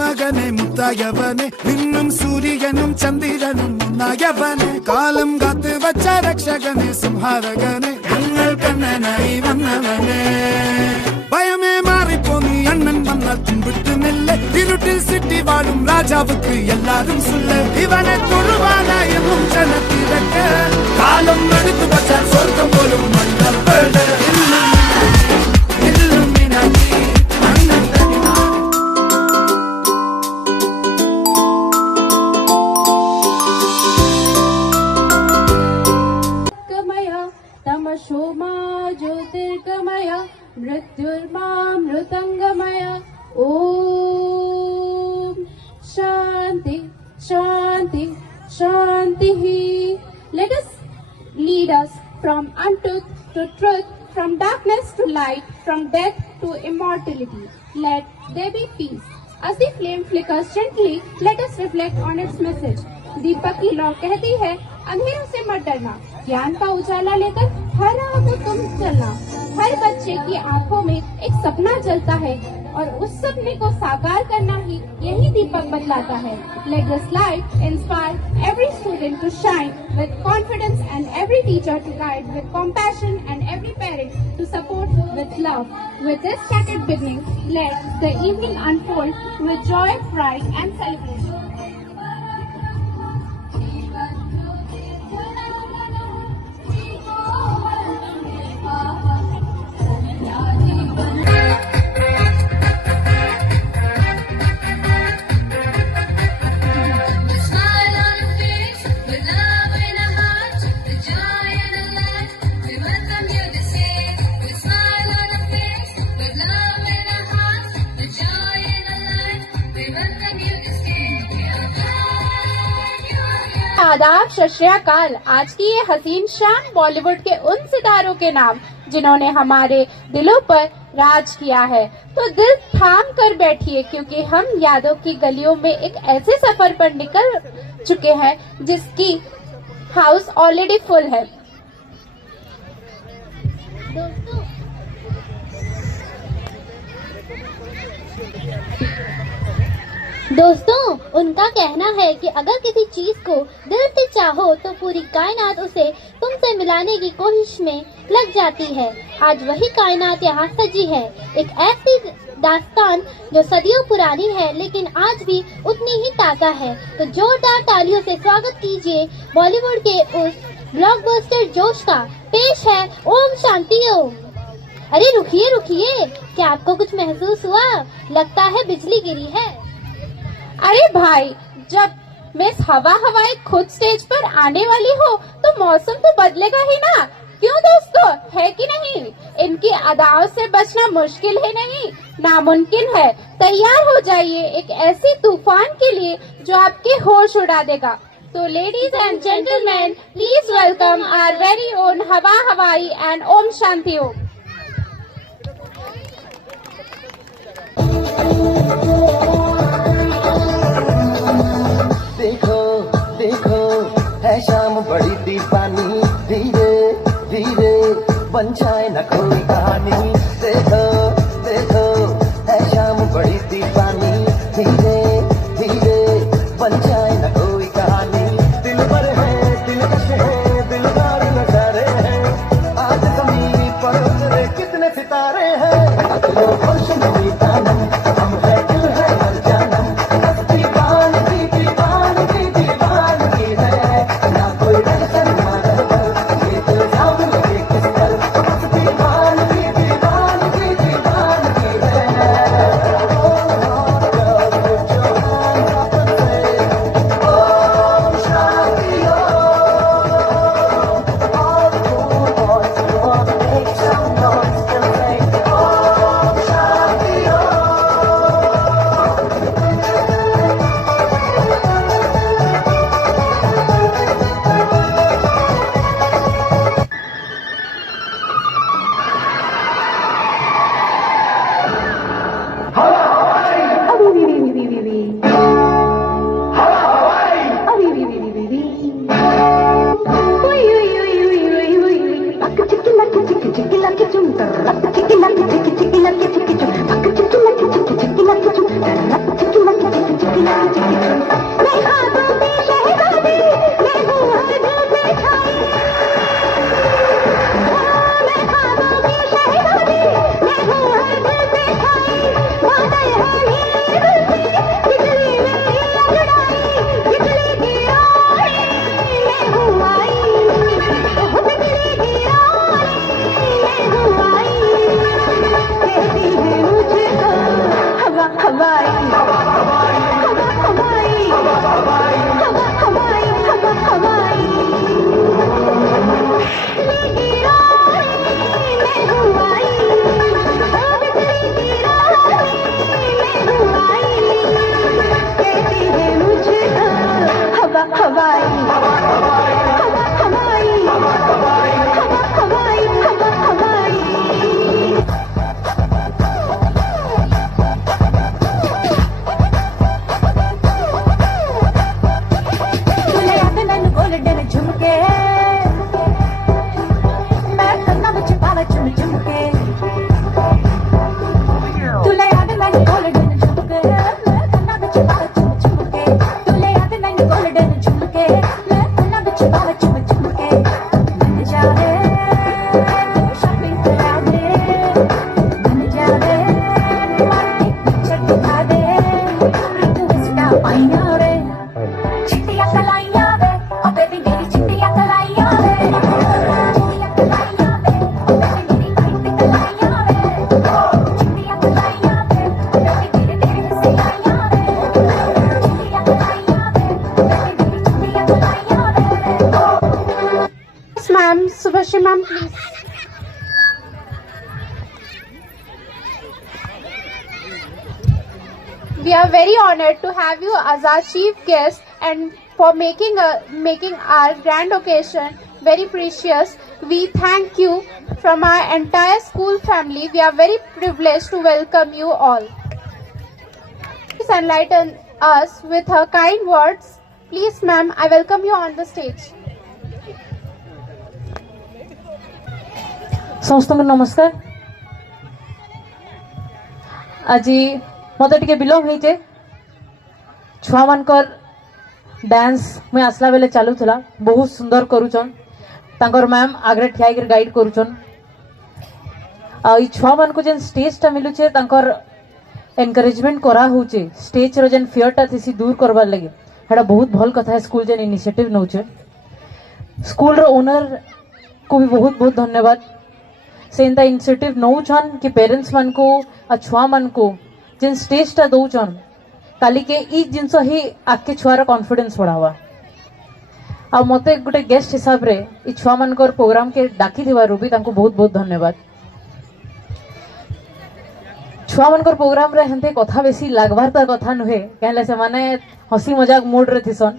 മരുമകനെ മുത്തായവനെ നിന്നും സൂര്യനും ചന്ദ്രനും ഒന്നായവനെ കാലം കാത്ത് വച്ച രക്ഷകനെ സംഹാരകനെ ഞങ്ങൾ കണ്ണനായി വന്നവനെ ഭയമേ മാറിപ്പോ നീ അണ്ണൻ വന്നാൽ തുമ്പിട്ട് നെല്ല് ഇരുട്ടിൽ സിറ്റി വാഴും രാജാവുക്ക് എല്ലാരും സുല്ല് ഇവനെ തൊഴുവാനായും ജനത്തിരക്ക് കാലം എടുത്തു വച്ചാൽ സ്വർഗം പോലും മണ്ണപ്പേട് तमशोमा ज्योतिर्गमय मृत्युर्मा मृतंगमय ओम शांति शांति शांति. Let us lead us from untruth to truth, from darkness to light, from death to immortality. Let there be peace. As the flame flickers gently, let us reflect on its message. दीपक की लौ कहती है अंधेरों से मत डरना, ज्ञान का उजाला लेकर हर राह को तुम चलना. हर बच्चे की आंखों में एक सपना जलता है और उस सपने को साकार करना ही यही दीपक बतलाता है. Let this light inspire every student to shine with confidence and every teacher to guide with compassion and every parent to support with love. With this sacred beginning, let the evening unfold with joy, pride and celebration. आदाब, सत श्री अकाल. आज की ये हसीन शाम बॉलीवुड के उन सितारों के नाम जिन्होंने हमारे दिलों पर राज किया है. तो दिल थाम कर बैठिए क्योंकि हम यादों की गलियों में एक ऐसे सफर पर निकल चुके हैं जिसकी हाउस ऑलरेडी फुल है. दोस्तों, उनका कहना है कि अगर किसी चीज को दिल से चाहो तो पूरी कायनात उसे तुमसे मिलाने की कोशिश में लग जाती है. आज वही कायनात यहाँ सजी है, एक ऐसी दास्तान जो सदियों पुरानी है लेकिन आज भी उतनी ही ताज़ा है. तो जोरदार तालियों से स्वागत कीजिए बॉलीवुड के उस ब्लॉकबस्टर जोश का. पेश है ओम शांति ओम. अरे रुकिए रुकिए, क्या आपको कुछ महसूस हुआ? लगता है बिजली गिरी है. अरे भाई, जब मिस हवा हवाई खुद स्टेज पर आने वाली हो तो मौसम तो बदलेगा ही ना. क्यों दोस्तों, है कि नहीं? इनकी अदाओं से बचना मुश्किल है नहीं, नामुमकिन है. तैयार हो जाइए एक ऐसी तूफान के लिए जो आपके होश उड़ा देगा. तो ladies and gentleman, please welcome our very own Hawa Hawai and Om Shanti Om. देखो देखो है शाम बड़ी दीवानी, धीरे धीरे बन जाए न कोई कहानी. देखो देखो है शाम बड़ी दीवानी, धीरे धीरे बन जाए न कोई कहानी. दिल पर है दिलकश है दिलदार नजारे हैं, आज जमीन पर उतरे कितने सितारे हैं. तो खुश नहीं तानम हम है दिल है मर जानम, दीवान की दीवानगी दीवानगी है. ना कोई दर्शन ना दरबर, ये दिल जाम लगे किस पर. दीवानगी दीवानगी दीवानगी है. ओम शांति चिकी We are very honored to have you as our chief guest and for making our grand occasion very precious. We thank you from our entire school family. We are very privileged to welcome you all. Please enlighten us with her kind words. Please, ma'am, I welcome you on the stage. ସମସ୍ତଙ୍କୁ ନମସ୍କାର। ଆଜି ମତେ ଟିକେ ବିଳମ୍ବ ହେଇଛେ। ଛୁଆମାନଙ୍କର dance ମୁଇଁ ଆସିଲା ବେଲେ ଚାଲୁଥିଲା, ବହୁତ ସୁନ୍ଦର କରୁଛନ୍। ତାଙ୍କର ମ୍ୟାମ୍ ଆଗରେ ଠିଆ ହେଇକି ଗାଇଡ୍ କରୁଛନ୍। ଆଉ ଏଇ ଛୁଆମାନଙ୍କୁ ଯେନ୍ ଷ୍ଟେଜଟା ମିଲୁଛେ ତାଙ୍କର ଏନକରେଜମେଣ୍ଟ କରାହଉଛେ, ଷ୍ଟେଜର ଯେନ୍ ଫିୟରଟା ଥିସି ଦୂର କରବାର ଲାଗି, ସେଟା ବହୁତ ଭଲ କଥା। ସ୍କୁଲ ଯେନ୍ ଇନିସିଏଟିଭ ନଉଛେ, ସ୍କୁଲର ଓନରକୁ ବି ବହୁତ ବହୁତ ଧନ୍ୟବାଦ। से इंता इनिशिएटिव नौछन कि पेरेंट्स मान को आ छुआ मान को जिन स्टेज टा दौचन काली के ई जिनस ही आके छुआर कॉन्फिडेंस बढ़ावा। आ मते गोटे गेस्ट हिसाब रे ई छुआ मानकर प्रोग्राम के डाकी दिवारु भी तांको बहुत बहुत धन्यवाद। छुआ मानकर प्रोग्राम रे हंते कथा बेसी लागबार ता कथा नुहे, कहले से माने हंसी मजाक मूड रे थिसन।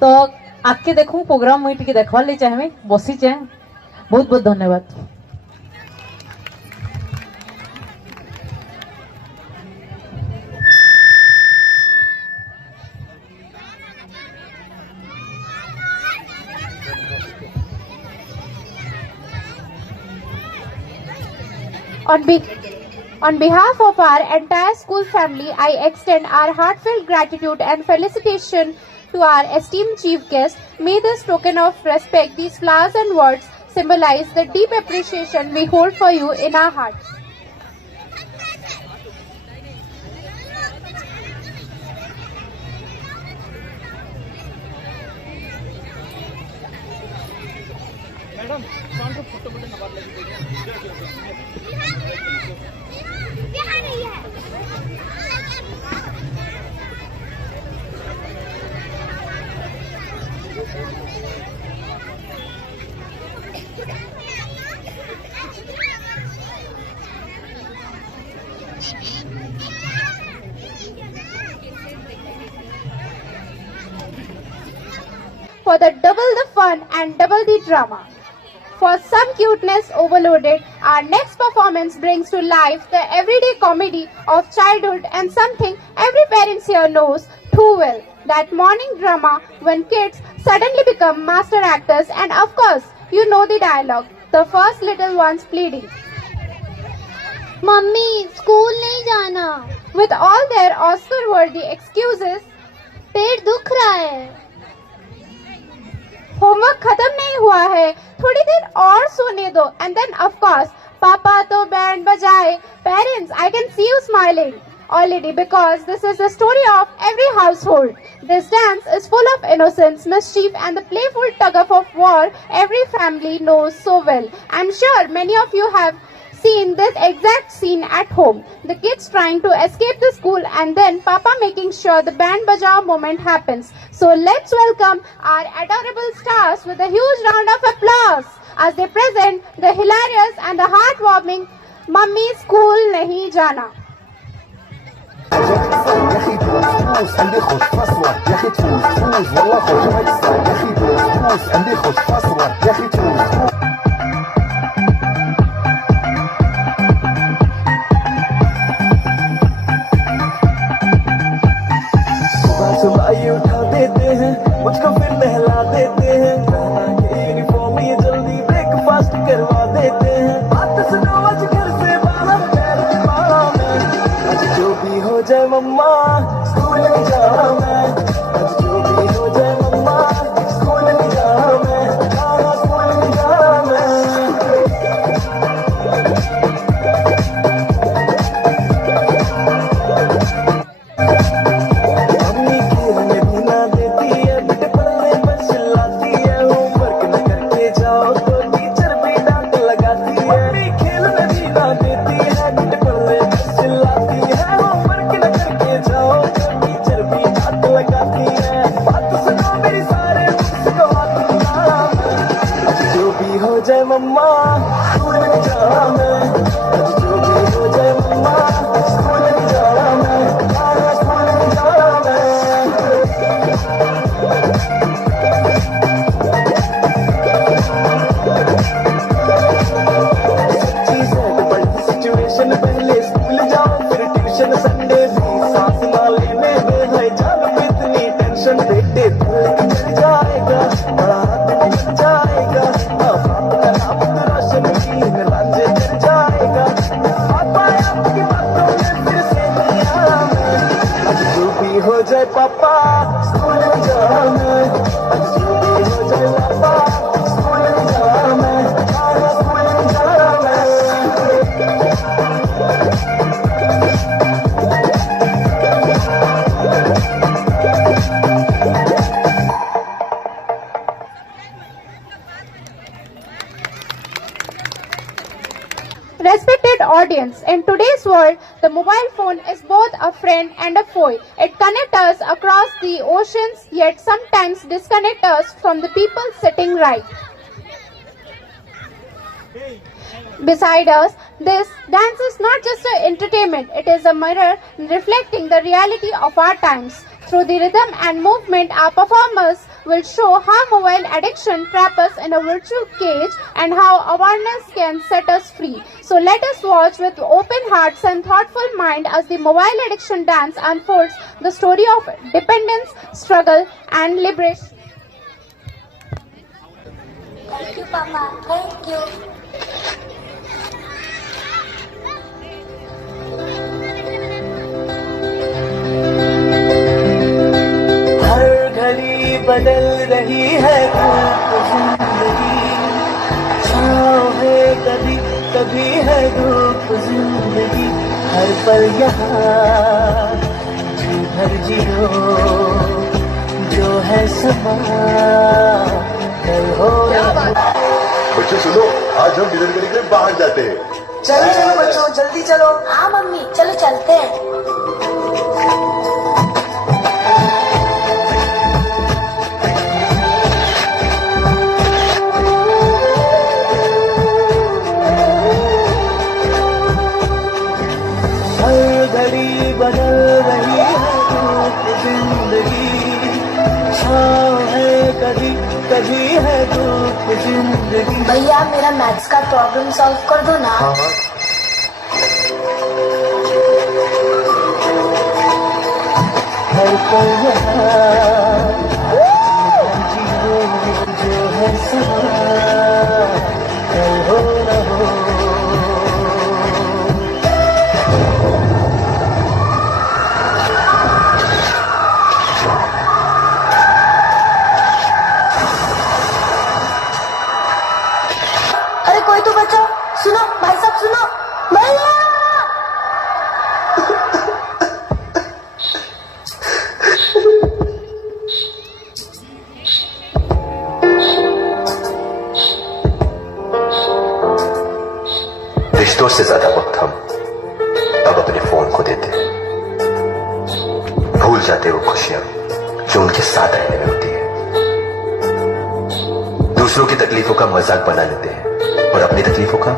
तो आके देखूं प्रोग्राम मुई टिके देखवार ले चाहमे, बसी चाहे। बहुत बहुत धन्यवाद। On behalf of our entire school family, I extend our heartfelt gratitude and felicitation to our esteemed chief guest. May this token of respect, these flowers and words symbolize the deep appreciation we hold for you in our hearts. For the double the fun and double the drama. For some cuteness overloaded, our next performance brings to life the everyday comedy of childhood and something every parent here knows too well. That morning drama when kids suddenly become master actors, and of course, you know the dialogue, the first little ones pleading. Mummy school नहीं जाना। With all their Oscar-worthy excuses, पेट दुख रहा है। Homework खत्म नहीं हुआ है, थोड़ी देर और सोने दो। And then of course, पापा तो बैंड बजाए। Parents, I can see you smiling already because this is the story of every household. This dance is full of innocence, mischief and the playful tug of war every family knows so well. I'm sure many of you have seen this exact scene at home. The kids trying to escape the school and then Papa making sure the band bajao moment happens. So let's welcome our adorable stars with a huge round of applause as they present the hilarious and the heartwarming Mummy School Nahi Jana. सुबह उठा देते हैं, मुझको फिर नहला देते हैं, uniform ये जल्दी ब्रेकफास्ट करवा देते हैं। बात सुनो आज घर से बाहर पैर की बाहों में, आज जो भी हो जाए मम्मा स्कूल नहीं जाना मैं, आज जो भी हो जाए मम्मा स्कूल नहीं जाना मैं, हाँ स्कूल नहीं जाना मैं। मम्मा स्कूल नहीं जाना मैं, आज जो भी हो जाए मम्मा स्कूल नहीं जाना मैं। Respected audience, in today's world, the mobile phone is both a friend and a foe. It connects us across the oceans, yet sometimes disconnects us from the people sitting right beside us. This dance is not just an entertainment, it is a mirror reflecting the reality of our times. Through the rhythm and movement, our performers will show how mobile addiction traps us in a virtual cage and how awareness can set us free. So let us watch with open hearts and thoughtful mind as the mobile addiction dance unfolds the story of dependence, struggle and liberation. Thank you, Papa. Thank you. बदल रही है धूप जिंदगी, छाँव है कभी कभी है धूप जिंदगी, हर पल यहाँ जी भर जियो, जो है समा कल हो। बच्चों सुनो, आज हम डिनर करने के लिए बाहर जाते हैं। चलो चलो बच्चों, जल्दी चलो। हाँ मम्मी, चलो चलते हैं। बदल रही है धूप जिंदगी, छाँव है कभी कभी है धूप जिंदगी। भैया मेरा मैथ्स का प्रॉब्लम सॉल्व कर दो ना। हर पल यहाँ जियो, जो है समा कल हो न हो। कोई तो बच्चा सुनो, भाई साहब सुनो, भैया। रिश्तों से ज्यादा वक्त हम अब अपने फोन को देते हैं, भूल जाते वो खुशियां जो उनके साथ रहने में होती है। दूसरों की तकलीफों का मजाक बना लेते हैं और अपनी तकलीफों का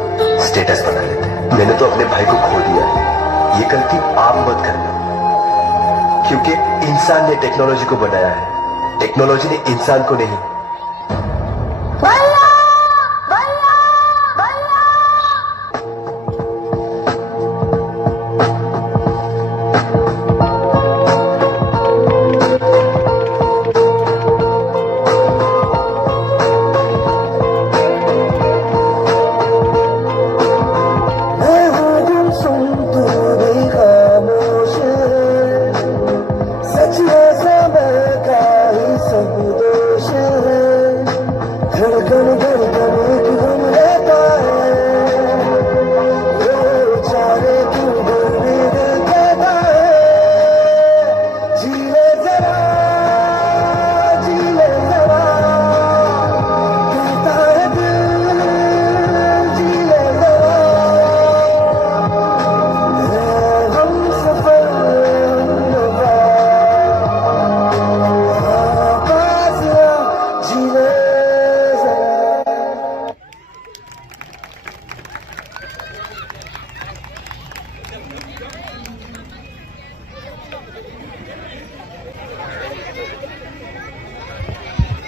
स्टेटस बना लेते हैं। मैंने तो अपने भाई को खो दिया, ये गलती आप मत करना, क्योंकि इंसान ने टेक्नोलॉजी को बनाया है, टेक्नोलॉजी ने इंसान को नहीं।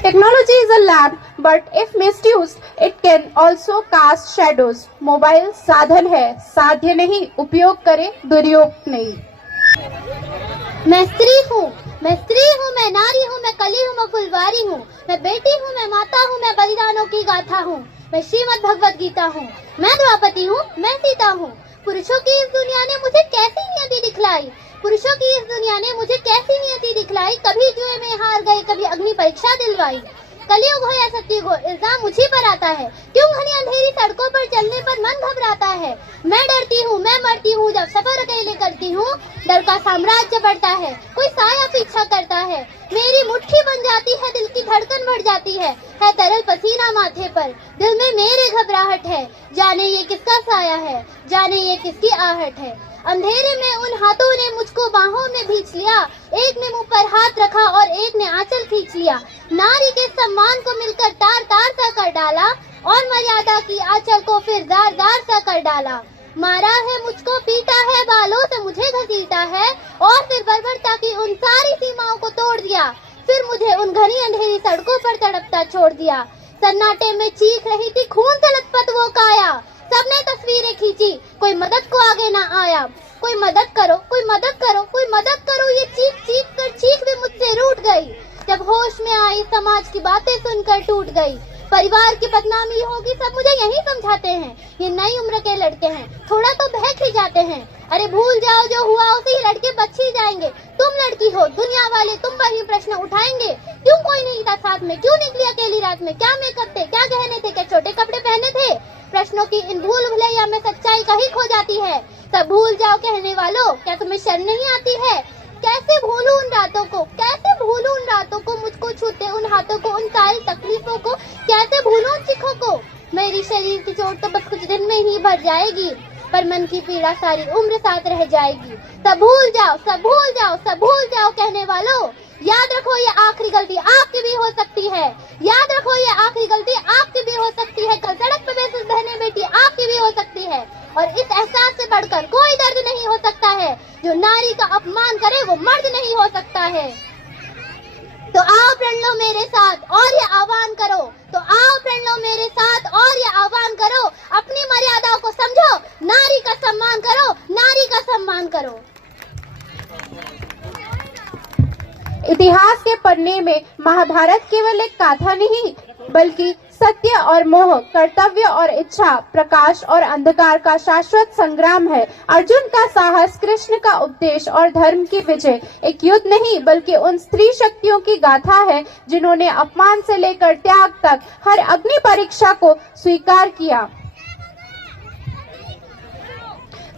Technology is a lamp, but if misused, it can also cast shadows. Mobile साधन है, साध्य नहीं, उपयोग करे, दुरुपयोग नहीं। मैं स्त्री हूँ, मैं नारी हूँ, मैं कली हूँ, मैं फुलवारी हूँ, मैं बेटी हूँ, मैं माता हूँ, मैं बलिदानों की गाथा हूँ, मैं श्रीमद् भगवत गीता हूँ, मैं द्वापति हूँ, मैं सीता हूँ। पुरुषों की इस दुनिया ने मुझे कैसी नियति दिखलाई, पुरुषों की इस दुनिया ने मुझे कैसी नियति दिखलाई, कभी जुए में हार गए, कभी अग्नि परीक्षा दिलवाई। कलयुग हो या सतयुग हो, इल्जाम मुझी पर आता है, क्यों घनी अंधेरी सड़कों पर चलने पर मन घबराता है। मैं डरती हूँ, मैं मरती हूँ, जब सफर अकेले करती हूँ, डर का साम्राज्य बढ़ता है, कोई साया पीछा करता है। मेरी मुट्ठी बन जाती है, दिल की धड़कन बढ़ जाती है तरल पसीना माथे पर, दिल में मेरे घबराहट है, जाने ये किसका साया है, जाने ये किसकी आहट है। अंधेरे में उन हाथों ने मुझको बाहों में भींच लिया, एक ने मुंह पर हाथ रखा और एक ने आंचल खींच लिया। नारी के सम्मान को मिलकर तार तार सा कर डाला और मर्यादा की आंचल को फिर दार दार सा कर डाला। मारा है मुझको, पीटा है, बालों से मुझे घसीटा है और फिर बर्बरता की उन सारी सीमाओं को तोड़ दिया, फिर मुझे उन घनी अंधेरी सड़कों पर तड़पता छोड़ दिया। सन्नाटे में चीख रही थी खून से लथपथ वो काया, सबने तस्वीरें खींची, कोई मदद को आगे ना आया। कोई मदद करो, कोई मदद करो, कोई मदद करो, ये चीख चीख कर चीख भी मुझसे रूठ गई। जब होश में आई समाज की बातें सुनकर टूट गई। परिवार की बदनामी होगी सब मुझे यही समझाते हैं, ये नई उम्र के लड़के हैं, थोड़ा तो बहक ही जाते हैं। अरे भूल जाओ जो हुआ उसे ही लड़के बच ही जाएंगे। तुम लड़की हो, दुनिया वाले तुम पर ही प्रश्न उठाएंगे, क्यों कोई नहीं था साथ में, क्यों निकली अकेली रात में, क्या मेकअप थे, क्या गहने थे, क्या छोटे कपड़े पहने थे। प्रश्नों की इन भूल भुलैया में सच्चाई कहीं खो जाती है। सब भूल जाओ कहने वालों, क्या तुम्हें शर्म नहीं आती है। कैसे भूलूं उन रातों को, कैसे भूलूं उन रातों को, मुझको छूते उन हाथों को, उन सारी तकलीफों को, कैसे भूलूं उन चिखों को। मेरी शरीर की चोट तो बस कुछ दिन में ही भर जाएगी, पर मन की पीड़ा सारी उम्र साथ रह जाएगी। सब भूल जाओ, सब भूल जाओ, सब भूल जाओ कहने वालों, याद रखो ये आखिरी गलती आपकी भी हो सकती है। याद रखो ये आखिरी गलती आपकी भी हो सकती है। कल सड़क पे बेसुध बहने बेटी आपकी भी हो सकती है। और इस एहसास से बढ़कर कोई दर्द नहीं हो सकता है। जो नारी का अपमान करे वो मर्द नहीं हो सकता है। तो आओ प्रण लो मेरे साथ और ये आह्वान करो, तो आओ प्रण लो मेरे साथ और ये आह्वान करो, अपनी मर्यादाओं को समझो, नारी का सम्मान करो, नारी का सम्मान करो। इतिहास के पन्ने में महाभारत केवल एक गाथा नहीं, बल्कि सत्य और मोह, कर्तव्य और इच्छा, प्रकाश और अंधकार का शाश्वत संग्राम है। अर्जुन का साहस, कृष्ण का उपदेश और धर्म की विजय एक युद्ध नहीं, बल्कि उन स्त्री शक्तियों की गाथा है जिन्होंने अपमान से लेकर त्याग तक हर अग्नि परीक्षा को स्वीकार किया।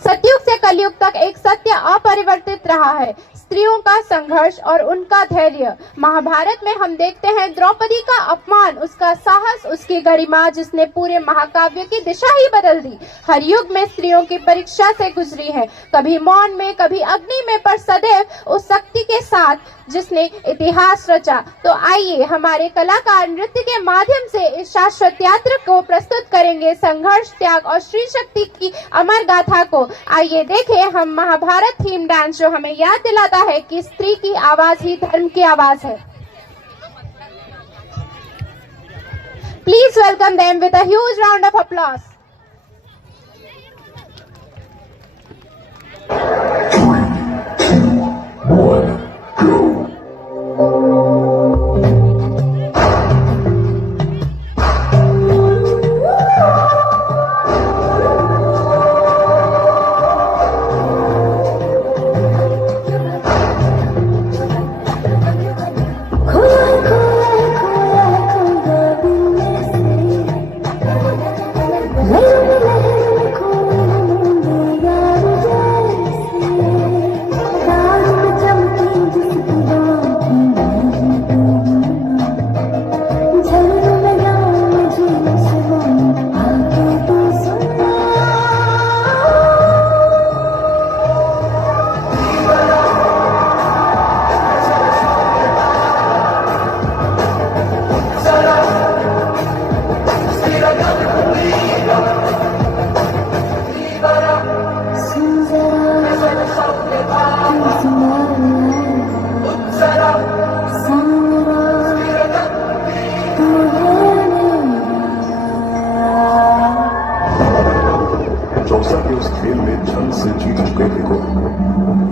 सतयुग से कलयुग तक एक सत्य अपरिवर्तित रहा है, स्त्रियों का संघर्ष और उनका धैर्य। महाभारत में हम देखते हैं द्रौपदी का अपमान, उसका साहस, उसकी गरिमा जिसने पूरे महाकाव्य की दिशा ही बदल दी। हर युग में स्त्रियों की परीक्षा से गुजरी है, कभी मौन में, कभी अग्नि में, पर सदैव उस शक्ति के साथ जिसने इतिहास रचा। तो आइए हमारे कलाकार नृत्य के माध्यम से इस शाश्वत यात्रा को प्रस्तुत करेंगे, संघर्ष, त्याग और स्त्री शक्ति की अमर गाथा को। आइए देखें हम महाभारत थीम डांस, जो हमें याद दिलाता है कि स्त्री की आवाज ही धर्म की आवाज है। Please welcome them with a huge round of applause.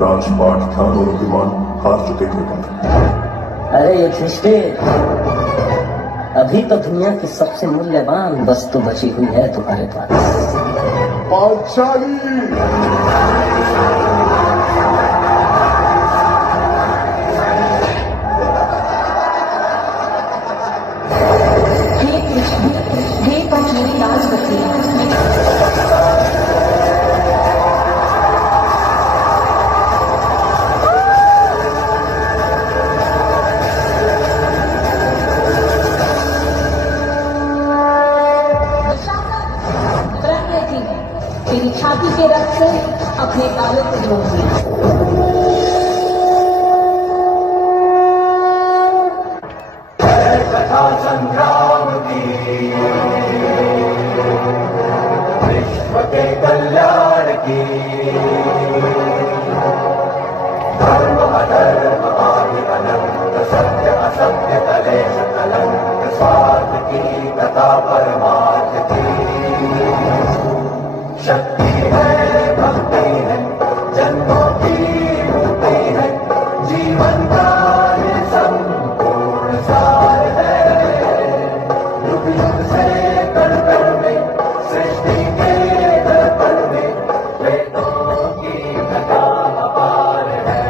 राजपाट था और विमान हार चुके थे। अरे युधिष्ठिर, अभी तो दुनिया की सबसे मूल्यवान वस्तु बची हुई है तुम्हारे पास, पांचाली। मेरी छाती के रक्त से अपने काले को धोऊंगी। कथा संग्राम की विश्व के कल्याण की, धर्म अधर्म आदि अनंत, सत्य असत्य कलेश कलंक, स्वार्थ की कथा परमार्थ की। शक्ति है भक्ति है जन्मों की मुक्ति है, जीवन का ये संपूर्ण सार है। युग युग से कण कण में सृष्टि के दर्पण में वेदों की कथा अपार है।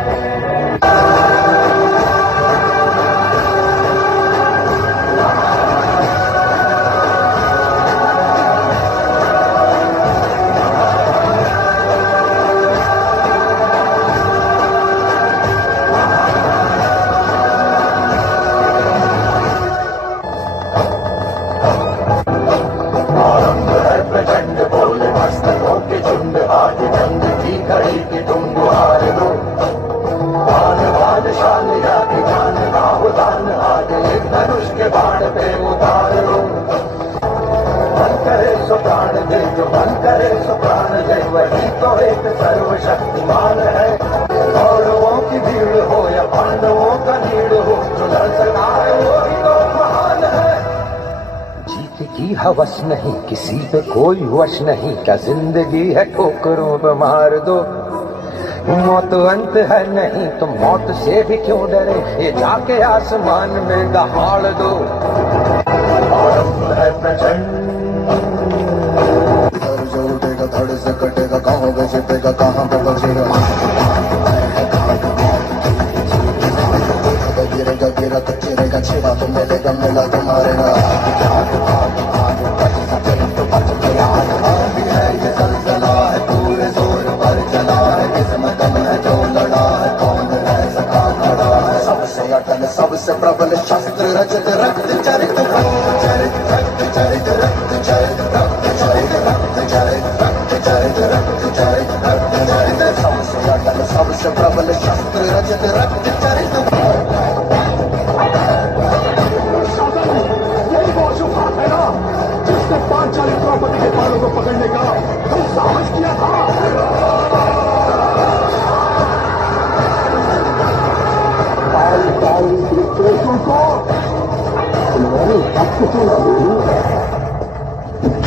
प्रचंड बोल मस्तकों के झुंड, आज जंग की घड़ी के तुम गुहार दो। बाल बाल शान जाति जान राहो दान, आज एक धनुष के बाण पे उतार दो। मन करे सो प्राण दे, जो मन करे सो प्राण दे, वही तो एक सर्वशक्तिमान है। कौरवों की भीड़ हो या पांडवों का नीड़ हो, जो लड़ सका है वही तो महान है। जीत की हवस नहीं, किसी पे कोई वश नहीं, क्या जिंदगी है ठोकरों पे मार दो। मौत अंत है नहीं तो मौत से भी क्यों डरे, ये जाके आसमान में दहाड़ दो। आरंभ है प्रचंड, जो उठेगा धड़ से कटेगा, कहाँ पे छिपेगा कहाँ पे बचेगा। गिरेगा गिरा तो चिरेगा, छिपा तो मिलेगा मिला तो मारेगा। पूरे जोर पर चला है, किस्मत में जो लड़ा है, कौन है सका खड़ा है। सबसे अटल सबसे प्रबल शस्त्र रचित, रक्त चरित चरित रक्त चरित रक्त चरित रक्त चरित रक्त चरित रक्त चरित रक्त चरित रक्त चरित। सबसे अटल सबसे प्रबल शस्त्र रचित, रक्त चरित। यही वो शुभा है ना जिसने 540 द्रौपदी के बालों को पकड़ने का तुम साहस किया था।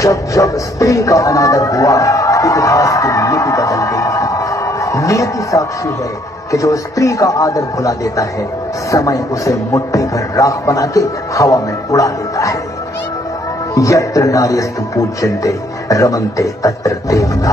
जब जब स्त्री का अनादर हुआ, इतिहास की नीति बदल गई। नियति साक्षी है कि जो स्त्री का आदर भुला देता है, समय उसे मुट्ठी भर राख बना के हवा में उड़ा देता है। यत्र नार्यस्तु पूज्यन्ते रमन्ते तत्र देवता।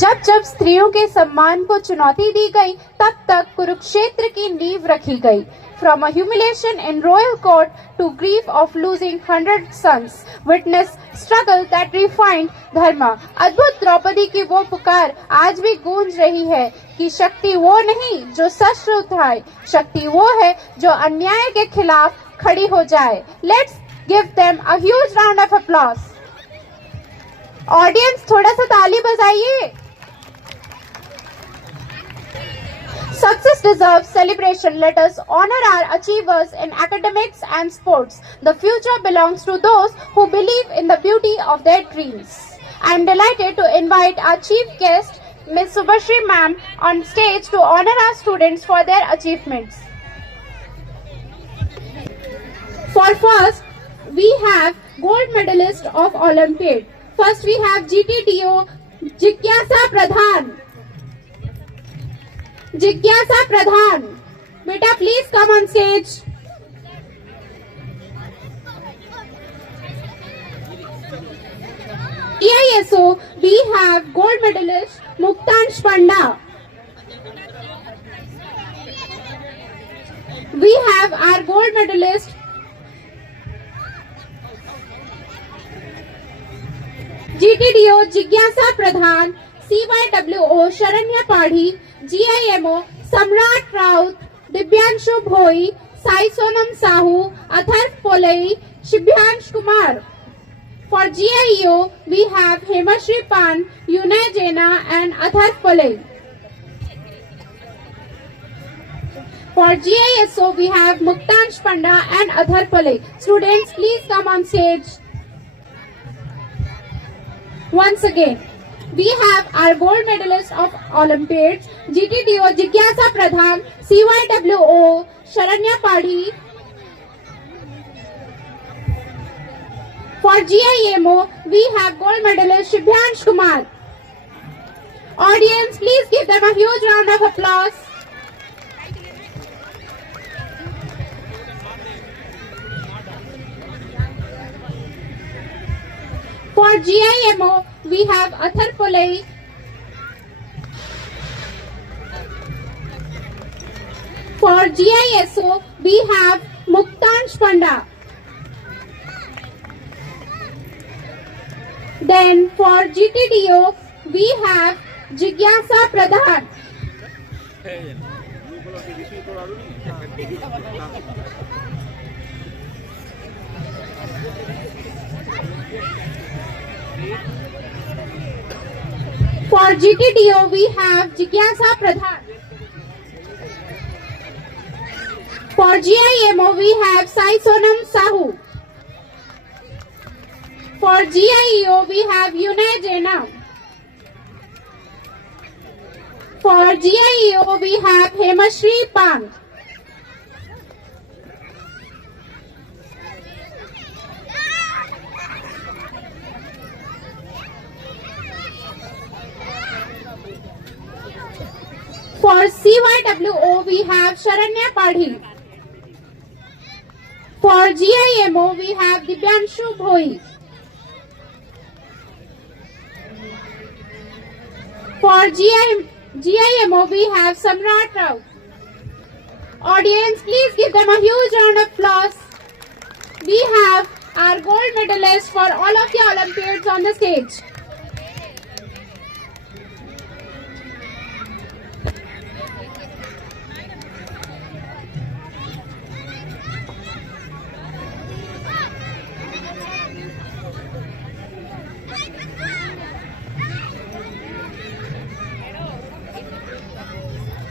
जब जब स्त्रियों के सम्मान को चुनौती दी गई, तब तक कुरुक्षेत्र की नींव रखी गई। From a humiliation in royal court to grief of losing 100 sons, witness struggle that refined dharma. अद्भुत द्रौपदी की वो पुकार आज भी गूंज रही है कि शक्ति वो नहीं जो शस्त्र उठाए, शक्ति वो है जो अन्याय के खिलाफ खड़ी हो जाए। Let's give them a huge round of applause. Audience थोड़ा सा ताली बजाइए। Success deserves celebration. Let us honor our achievers in academics and sports. The future belongs to those who believe in the beauty of their dreams. I am delighted to invite our chief guest, Ms. Subhashri ma'am, on stage to honor our students for their achievements. For first, we have gold medalist of Olympiad. First we have GTDO Jigyasa Pradhan. Jigyasa Pradhan, beta please come on stage. TISO, we have gold medalist Muktansh Panda. We have our gold medalist GTDO Jigyasa Pradhan, CYWO Sharanya Padhi, GIMO Samrat Raut, Dibyanshu Bhoi, Sai Sonam Sahu, Atharv Polai, Shibhyansh Kumar. For GIEO, we have Hemashri Pan, Yunay Jaina and Athar Pole. For GISO, we have Muktansh Panda and Athar Pole. Students, please come on stage. Once again, we have our gold medalist of Olympiads, GTTO Jigyasa Pradhan, CYWO Sharanya Padhi. For GIMO, we have gold medalist Shibhyansh Kumar. Audience, please give them a huge round of applause. For GIMO, we have Athar Pole. For GISO, we have Muktansh Panda. Then for GTDO, we have Jigyasa Pradhan. For GTDO, we have Jigyasa Pradhan. For GIMO, we have Sai Sonam Sahu. For GIEO, we have Yunay Jaina. For GIEO, we have Hemashri Pan. For CYWO, we have Sharanya Padhi. For GIMO, we have Dibyanshu Bhoi. For GIMO, we have Samrat Rao. Audience, please give them a huge round of applause. We have our gold medalists for all of the Olympiads on the stage.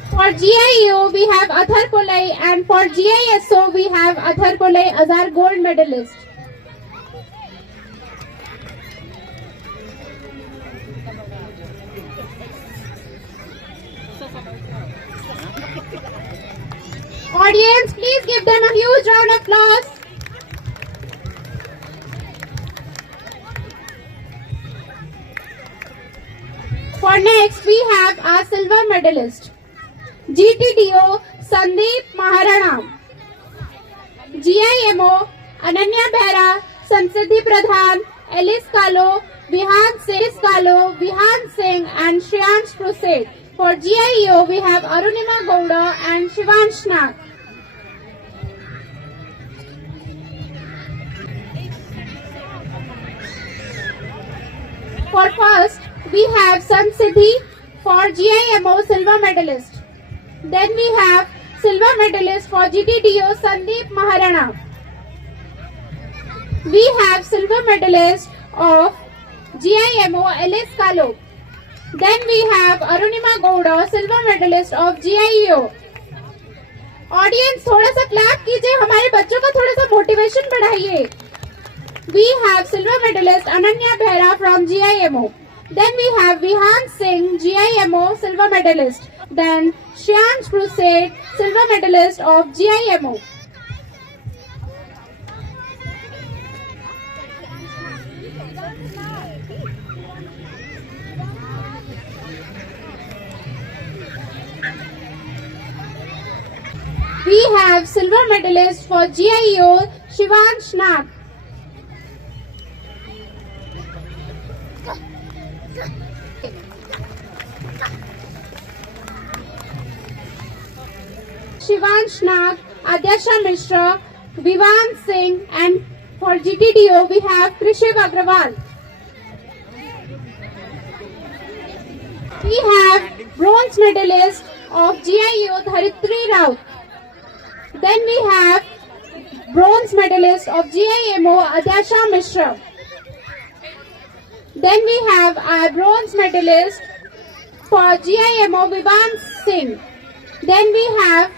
For GIEO, we have Athar Pole, and for GISO, we have Athar Pole as our gold medalist. Audience, please give them a huge round of applause. For next, we have our silver medalist. GTDO Sandeep Maharana. GIMO Ananya Behra, Sansiddhi Pradhan, Alice Kalo, Vihan Singh and Shreyansh Prused. For GIEO, we have Arunima Gowda and Shivansh Nag. For first, we have Sansiddhi for GIMO silver medalist. Then we have silver medalist for GTDO Sandeep Maharana. We have silver medalist of GIMO Alice Kalo. Then we have Arunima Gowda, silver medalist of GIEO. Audience, थोड़ा सा clap कीजिए, हमारे बच्चों का थोड़ा सा motivation बढ़ाइए. We have silver medalist Ananya Behra from GIMO. Then we have Vihan Singh, GIMO silver medalist. Then Shreyansh Prused, silver medalist of GIMO. We have silver medalist for GIEO, Shivansh Nag. Shivansh Nag, Adyasha Mishra, Vivan Singh, and for GTDO we have Krishiv Agrawal. We have bronze medalist of GIEO Dharitri Raut. Then we have bronze medalist of GIMO Adyasha Mishra. Then we have our bronze medalist for GIMO, Vivan Singh. Then we have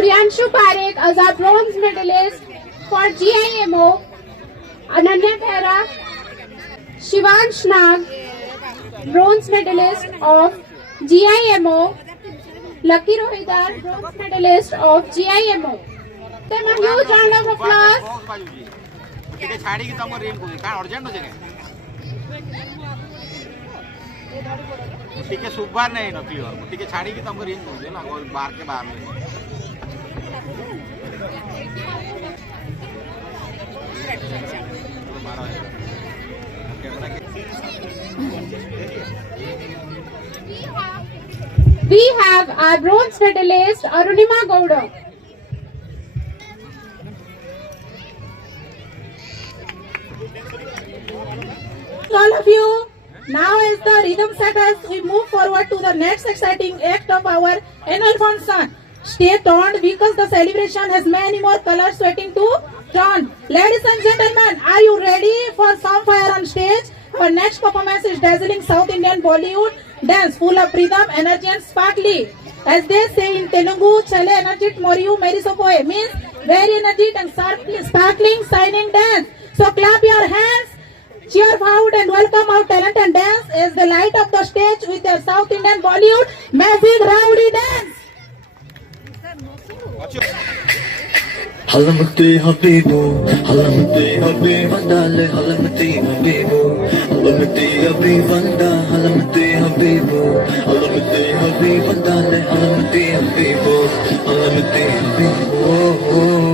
Priyanshu Parekh as our bronze medalist for GIMO, Ananya Khera, Shivansh Nag, bronze medalist of GIMO, Lucky Rohidar, bronze medalist of GIMO. Then a huge round of applause. ଟିକେ ସୁବାର ନାହିଁ ନ clear ଟିକେ ଛାଡ଼ିକି ତମକୁ ring କରୁଛି ନା ବାହାର के बाहर में We have our bronze medalist Arunima Gowda. All of you. Now as the rhythm setters, we move forward to the next exciting act of our annual function. Stay tuned because the celebration has many more colors waiting to turn. Ladies and gentlemen, are you ready for some fire on stage? Our next performance is dazzling South Indian Bollywood dance full of rhythm, energy and sparkly. As they say in Telugu, chale energetic moriyu meri sopoe means very energetic and sparkling shining dance. So clap your hands. Cheer forward and welcome our talent and dance as the light of the stage with their South Indian Bollywood massive rowdy dance. Halamati Habibu, Halamati Habibandale, Halamati Habibu, Halamati Habibanda, Halamati Habibu, Halamati Habibandale, Halamati Habibu, Halamati Habibu.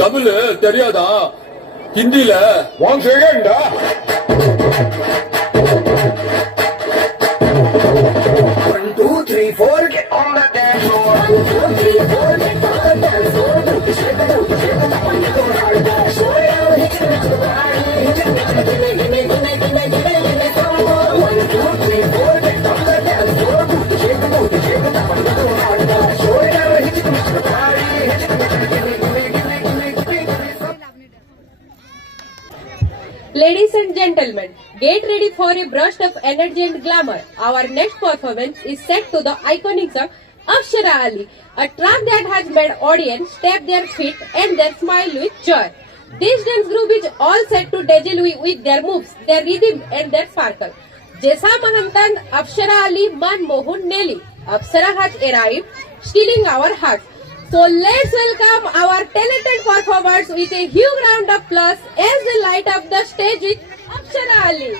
Tamil தெரியாதா ஹிந்தில வாங்க 3, 4, get on the dance floor. 1, 2, 3, 4, get on the dance floor. Shake it up, when you go hard. Show it out, hit it with the body. Hit it, give me some more. 1, 2, 3, 4, get on the dance floor. Shake it up, when you go hard. Show it out, hit it with the body. Hit it, give me some. Ladies and gentlemen, get ready for a burst of energy and glamour. Our next performance is set to the iconic song Akshara Ali, a track that has made audience step their feet and their smile with joy. This dance group is all set to dazzle with their moves, their rhythm and their sparkle. Jesa Mahantan, Akshara Ali, Manmohan Nelly. Apsara has arrived, stealing our hearts. So let's welcome our talented performers with a huge round of applause as they light up the stage with Akshara Ali.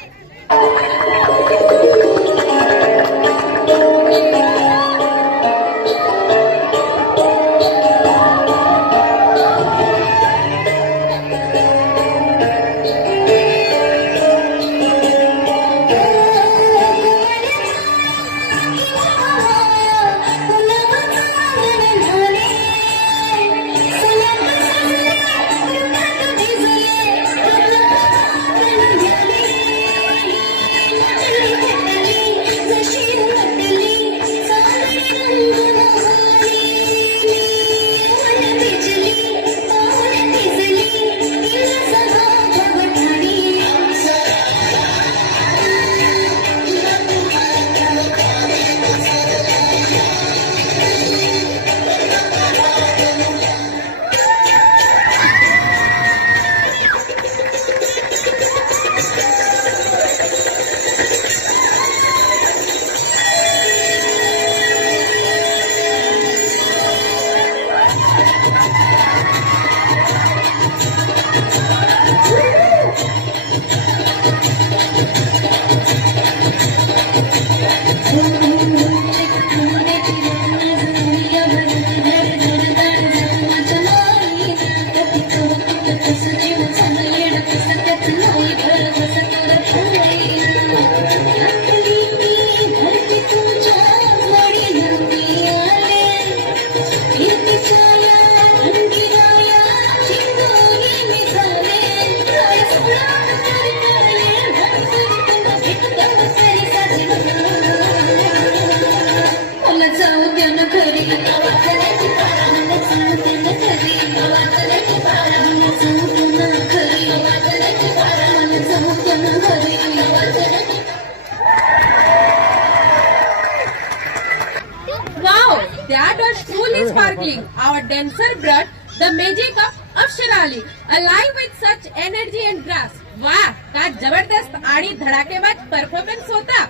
Wow, that was truly sparkling. Our dancer brought the magic of Akshara Ali, alive with such energy and grace. वाह, क्या जबरदस्त आड़ी धड़ाकेबाज performance होता.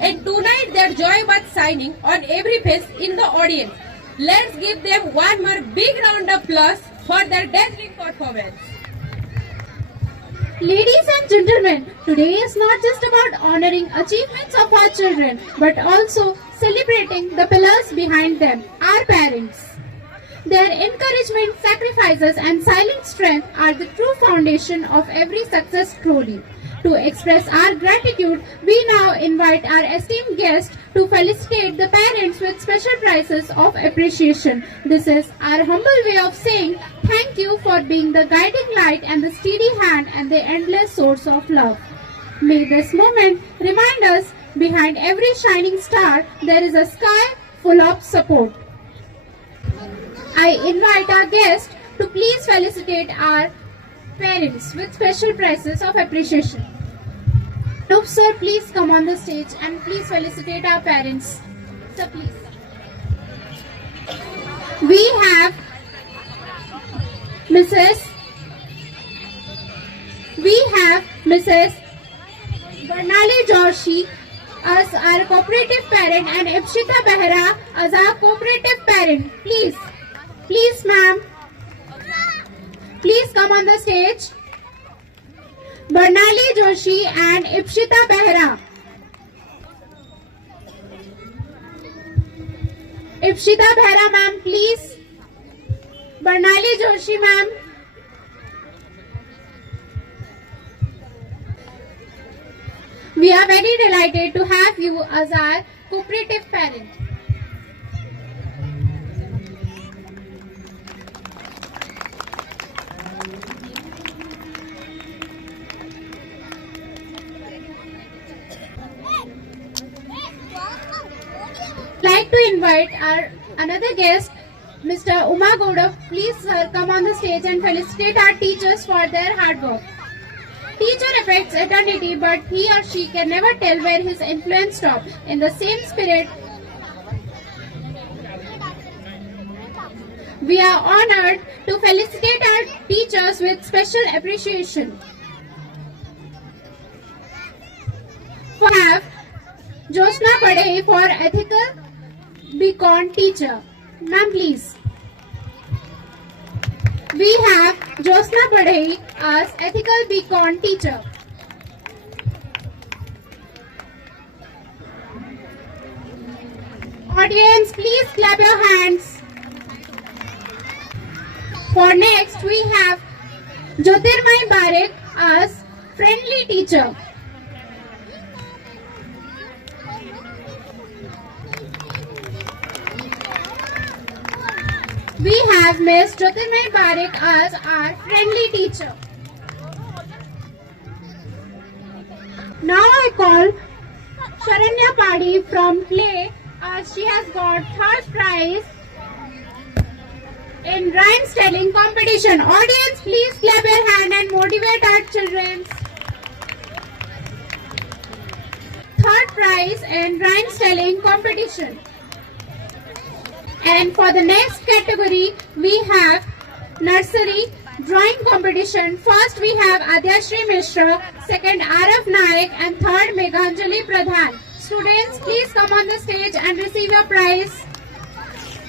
And tonight their joy was shining on every face in the audience. Let's give them one more big round of applause for their dazzling performance. Ladies and gentlemen, today is not just about honoring achievements of our children, but also celebrating the pillars behind them, our parents. Their encouragement, sacrifices and silent strength are the true foundation of every success story. To express our gratitude, we now invite our esteemed guest to felicitate the parents with special prizes of appreciation. This is our humble way of saying thank you for being the guiding light and the steady hand and the endless source of love. May this moment remind us, behind every shining star, there is a sky full of support. I invite our guest to please felicitate our parents with special prizes of appreciation. Nope, sir, please come on the stage and please felicitate our parents. Sir, please. We have Mrs. Barnali Joshi as our cooperative parent and Ipshita Behra as our cooperative parent. Please ma'am. Please come on the stage. Barnali Joshi and Ipshita Behra. Ipshita Behra ma'am, please. Barnali Joshi ma'am. We are very delighted to have you as our cooperative parent. like to invite our another guest, Mr. Uma Gowda. Please, sir, come on the stage and felicitate our teachers for their hard work. Teacher affects eternity, but he or she can never tell where his influence stops. In the same spirit, we are honored to felicitate our teachers with special appreciation. We have Josna Bade for Ethical BCon teacher. Ma'am, please. We have Josna Bade as Ethical BCon teacher. Audience, please clap your hands. For next, we have Jyotirmay Barik as Friendly teacher. We have Ms. Jyotirmay Barik as our Friendly teacher. Now I call Sharanya Padi from Play as she has got third prize in rhymes telling competition. Audience, please clap your hand and motivate our children. Third prize in rhymes telling competition. And for the next category, we have nursery drawing competition. First we have Adyashri Mishra, second Araf Naik, and third Meghanjali Pradhan. Students, please come on the stage and receive your prize.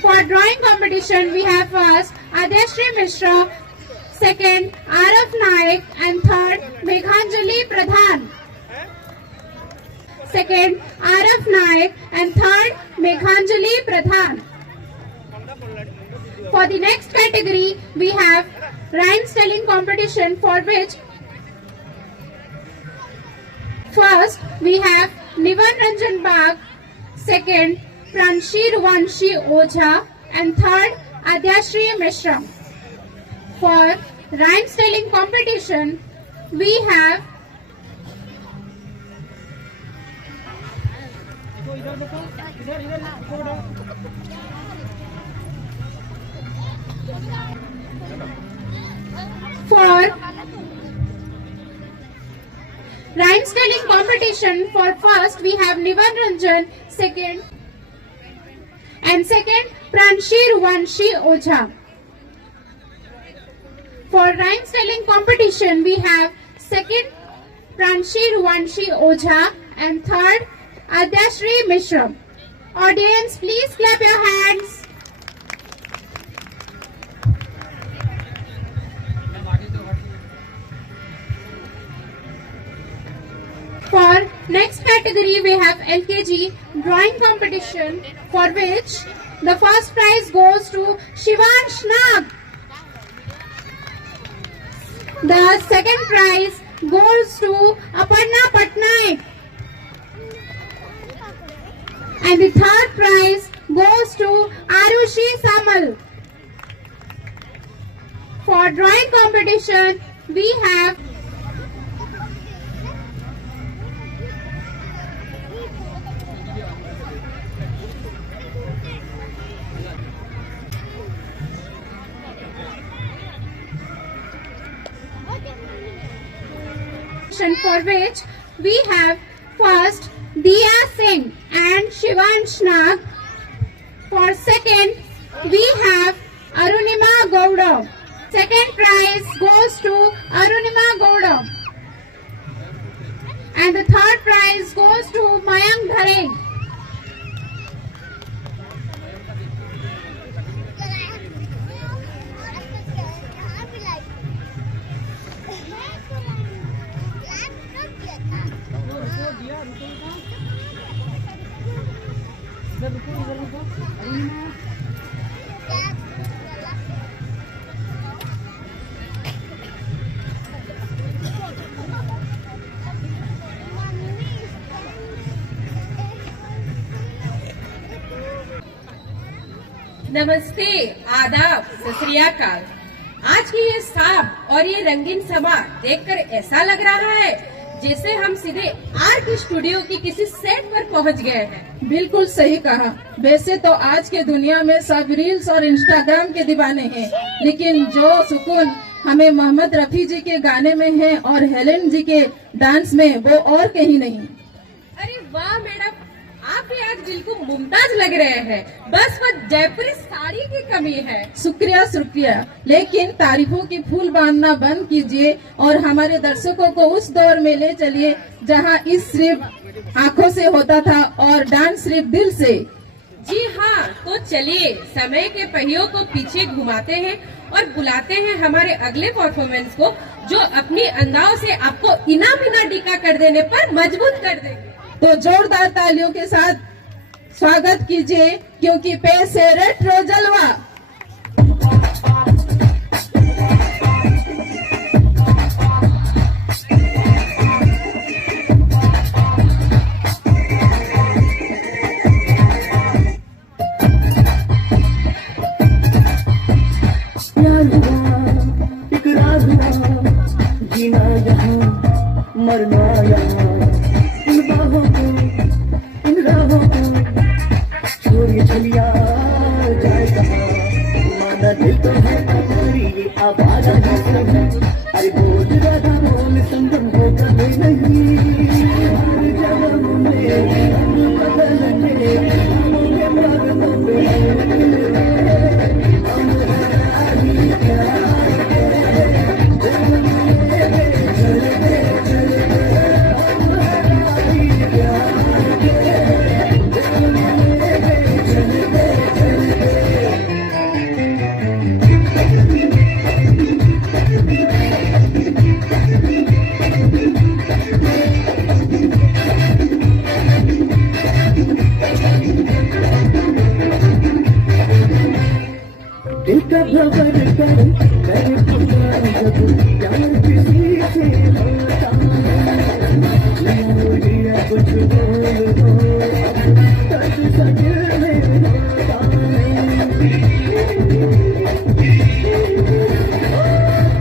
For drawing competition, we have first Adyashri Mishra, second Araf Naik, and third Meghanjali Pradhan. Second Araf Naik and third Meghanjali Pradhan. For the next category, we have rhymes telling competition, for which first we have Nivan Ranjan Bag, second Pranshi Ruvanshi Oja, and third Adyashri Mishra. For rhymes telling competition, we have rhymes telling competition, for first we have Nivan Ranjan, second Pranshi Ruvanshi Oja. For rhymes telling competition, we have second Pranshi Ruvanshi Oja and third Adyashri Mishra. Audience, please clap your hands. For next category, we have LKG drawing competition, for which the first prize goes to Shivansh Nag. The second prize goes to Aparna Patnaik. And the third prize goes to Arushi Samal. For drawing competition, we have for which we have first Diya Singh and Shivansh Nag. For second, we have Arunima Gowda. Second prize goes to Arunima Gowda. And the third prize goes to Mayank Dhare. नमस्ते, आदाब, सत श्री अकाल। आज की ये साफ और ये रंगीन सभा देखकर ऐसा लग रहा है जैसे हम सीधे आर्क स्टूडियो की किसी सेट पर पहुंच गए हैं। बिल्कुल सही कहा। वैसे तो आज के दुनिया में सब रील्स और इंस्टाग्राम के दीवाने हैं, लेकिन जो सुकून हमें मोहम्मद रफी जी के गाने में है और हेलेन जी के डांस में, वो और कहीं नहीं। अरे वाह मैडम, आप भी आज बिल्कुल मुमताज लग रहे हैं। बस जयपुरी साड़ी की कमी है। शुक्रिया शुक्रिया, लेकिन तारीफों की फूल बांधना बंद कीजिए और हमारे दर्शकों को उस दौर में ले चलिए जहां इस सिर्फ आंखों से होता था और डांस सिर्फ दिल से। जी हाँ, तो चलिए समय के पहियों को पीछे घुमाते हैं और बुलाते हैं हमारे अगले परफॉर्मेंस को, जो अपनी अंदाज से आपको इना डिका कर देने पर मजबूत कर देंगे। तो जोरदार तालियों के साथ स्वागत कीजिए, क्योंकि पेश है रेट्रो जलवा। इकरार हुआ, जीना यहाँ मरना यहाँ, इन बाहों को इन राहों को छोड़ चलिया जाए कहाँ। माना दिल तो है हमारी ये आवाज है, अरे बोल रहा बोल संगम हो कभी नहीं। हर जन्म में हम बदलने होंगे पागलों पे। दिल का भवर कर मेरे पुकार जब प्यार किसी से होता है, कुछ बोल दर्द सजल में होता है।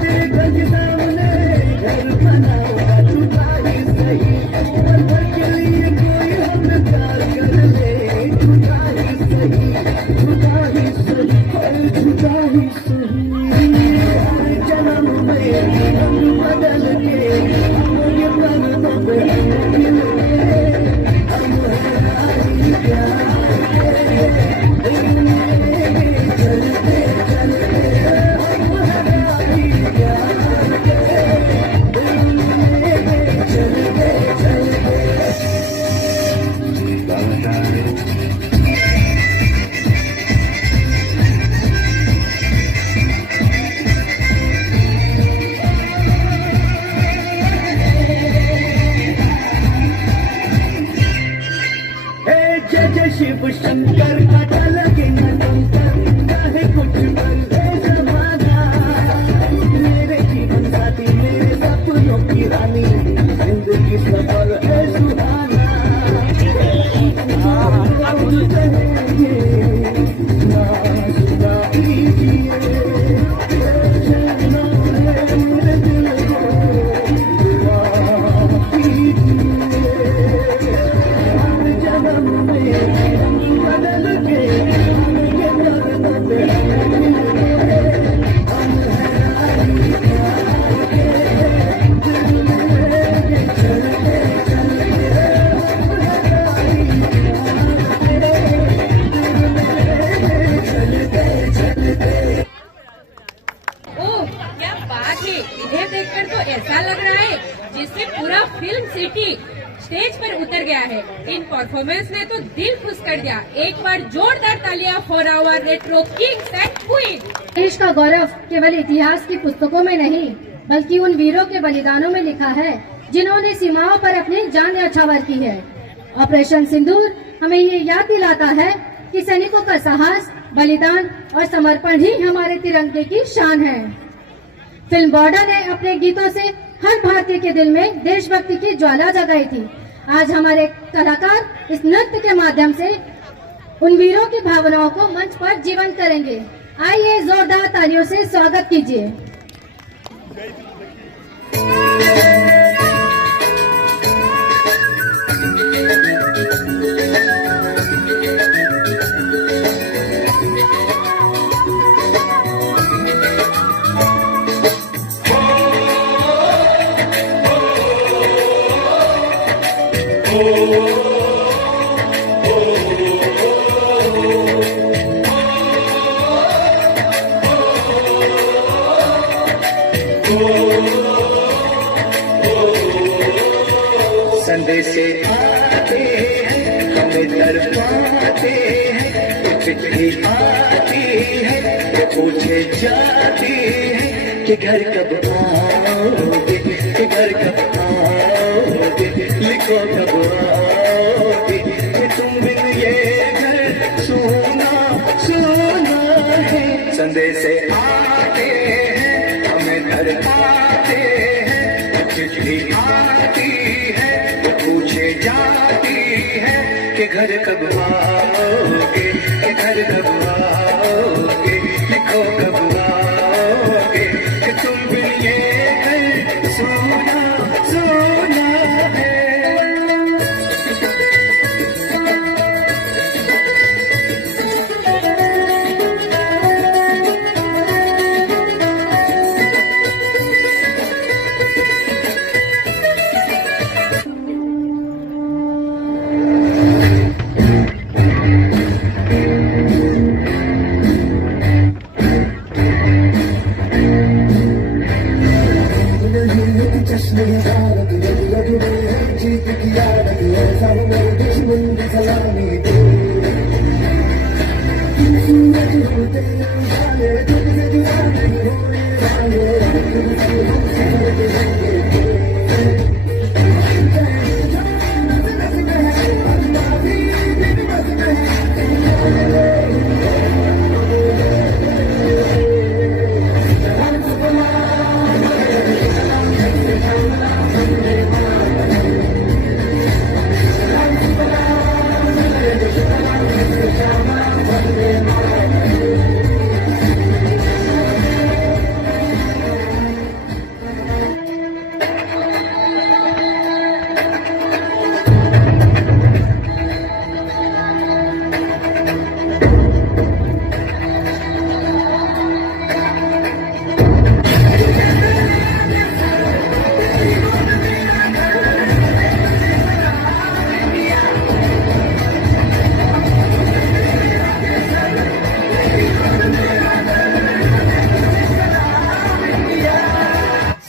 तेरे गंज सामने घर बनाओ टूटा ही सही, पर के लिए कोई हम प्यार कर ले। टूटा ही सही, टूटा ही सही, टूटा ही सही। हर जन्म में हम बदल के ये पगलों पे हम हमारी प्यार के चलते चलते हम हमारी प्यार के चलते चलते। जय शिव शंकर का लगे चाहे कुछ बदले जमाना। मेरे जीवन साथी मेरे सपनों की रानी, जिंदगी सफल है सुहाना। कहेंगे ना सुना कीजिए, चलना है मेरे दिल को दुआ कीजिए। हर जन्म में बदल के ये दर्दों पे हम हमारी प्यार के दिल में चलते चलते चलते चलते। ओह क्या बात है, इन्हें देखकर तो ऐसा लग रहा है जिससे पूरा फिल्म सिटी स्टेज पर उतर गया है। इन परफॉर्मेंस ने तो दिल खुश कर दिया। एक बार जोरदार तालियां for our retro kings and queen. देश का गौरव केवल इतिहास की पुस्तकों में नहीं, बल्कि उन वीरों के बलिदानों में लिखा है जिन्होंने सीमाओं पर अपनी जान न्यौछावर की है। ऑपरेशन सिंदूर हमें ये याद दिलाता है कि सैनिकों का साहस, बलिदान और समर्पण ही हमारे तिरंगे की शान है। फिल्म बॉर्डर ने अपने गीतों से हर भारतीय के दिल में देशभक्ति की ज्वाला जगाई थी। आज हमारे कलाकार इस नृत्य के माध्यम से उन वीरों की भावनाओं को मंच पर जीवंत करेंगे। आइए जोरदार तालियों से स्वागत कीजिए। हमें तड़पाते हैं, चिट्ठी आती है तो पूछे जाती है कि घर कब आओगे, कि घर कब आओगे, लिखो कब आओगे, कि तुम बिन ये घर सुना सुना है। संदेश आते हैं हमें घर आते हैं, चिट्ठी आती है तो पूछे जाती है कि घर कब आओगे, कि घर कब आओगे, लिखो कब आओगे, कि तुम बिन ये घर सुना सुना है।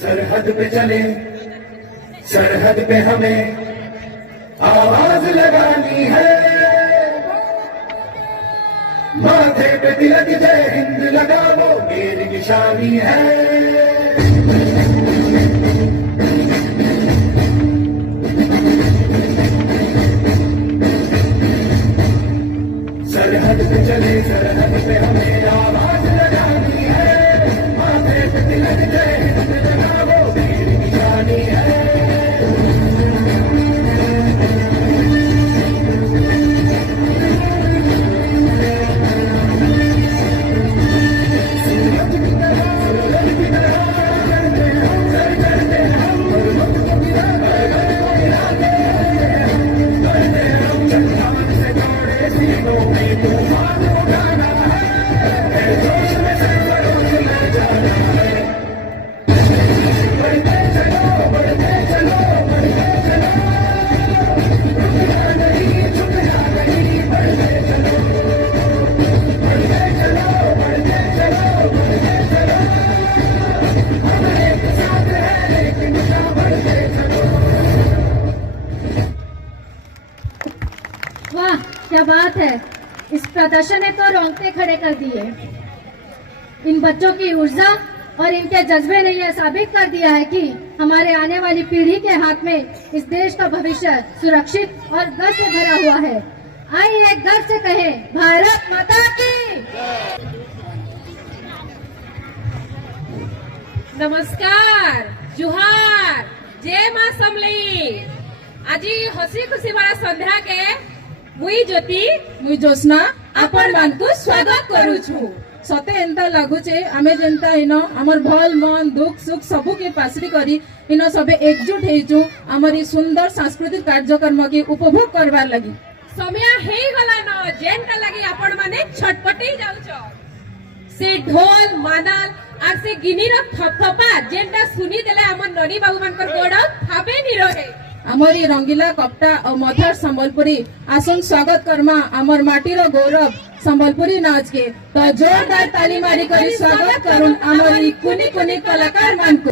सरहद पे चले, सरहद पे हमें आवाज लगानी है, माथे पे तिलक जय हिंद लगा वो मेरी निशानी है। सरहद पे चले, सरहद पे हमें आवाज लगानी है, माथे पे तिलक जय हिंद लगा वो मेरी निशानी है। वाह क्या बात है, इस प्रदर्शन ने तो रोंगटे खड़े कर दिए। इन बच्चों की ऊर्जा और इनके जज्बे ने यह साबित कर दिया है कि हमारे आने वाली पीढ़ी के हाथ में इस देश का भविष्य सुरक्षित और गर्व से भरा हुआ है। आइए गर्व से कहें, भारत माता की। नमस्कार, जुहार, जय मां समलई। आज हसी खुशी वाला संध्या के मुई ज्योति मुई ज्योत्सना आपण मानकु स्वागत करू छु। सते एंता लागुचे आमे जेंता इनो हमर भल मन दुख सुख सबु के पासरी करी इनो सबे एकजुट हेजु हमर सुंदर सांस्कृतिक कार्यक्रम के उपभोग करबार लगी। समय हेई गला न जेंता लगी आपण माने छटपटी जाउछो। से ढोल मादल और से गिनीर थपथपा जेंता सुनी देले हमर ननी बाबू मानकर गोड़ थापे नि रहे। आमरी रंगीला कपटा और मथर संबलपुरी आसन स्वागत करमा आमर माटीर गौरव संबलपुरी नाच के तो जोरदार ताली मारी करी स्वागत करुन आमरी कुनी कुनी कलाकार मानकु।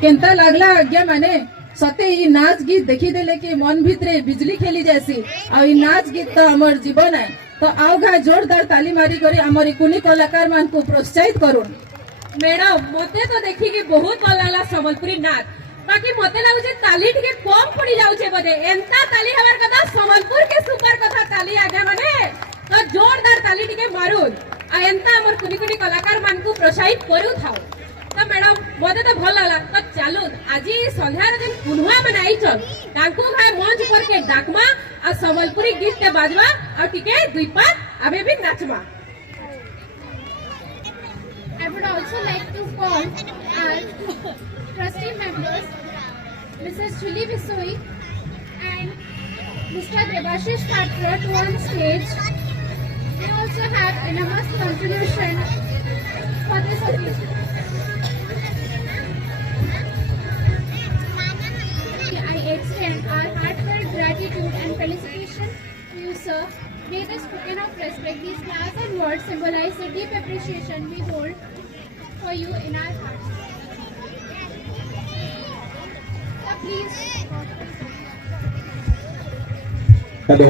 केंता लागला आज्ञा माने सते ई नाच गीत देखी देले के मन भितरे बिजली खेली जैसी आ ई नाच गीत तो हमर जीवन है तो आओ घा जोरदार ताली मारी करी हमर कुनी कलाकार मान को प्रोत्साहित करूं। मैडम मते तो देखी कि बहुत भल लागला संबलपुरी नाच बाकी मते लागुचे ताली टिके कम पड़ी जाउचे बदे एंता ताली हमार कथा संबलपुर के सुपर कथा ताली आगे माने तो जोरदार ताली टिके मारुन आ एंता हमर कुनी कुनी कलाकार मान को प्रोत्साहित करू थाओ। तो मैडम मते तो भल लागला तो चालू आज संध्या रे पुनवा में आइछन तांको भाई मंच पर के डाकमा आ संबलपुरी गीत के बाजवा आ टिके दुई पात आबे भी नाचमा। I would also like to call our trustee members, Mrs. Julie Bisoi and Mr. Debashish Patra to on stage. They also have enormous contribution for this occasion. I extend our heartfelt gratitude and felicitation to you, sir. May the token of respect, these flowers and words symbolize the deep appreciation we hold for you in our hearts. So please. Hello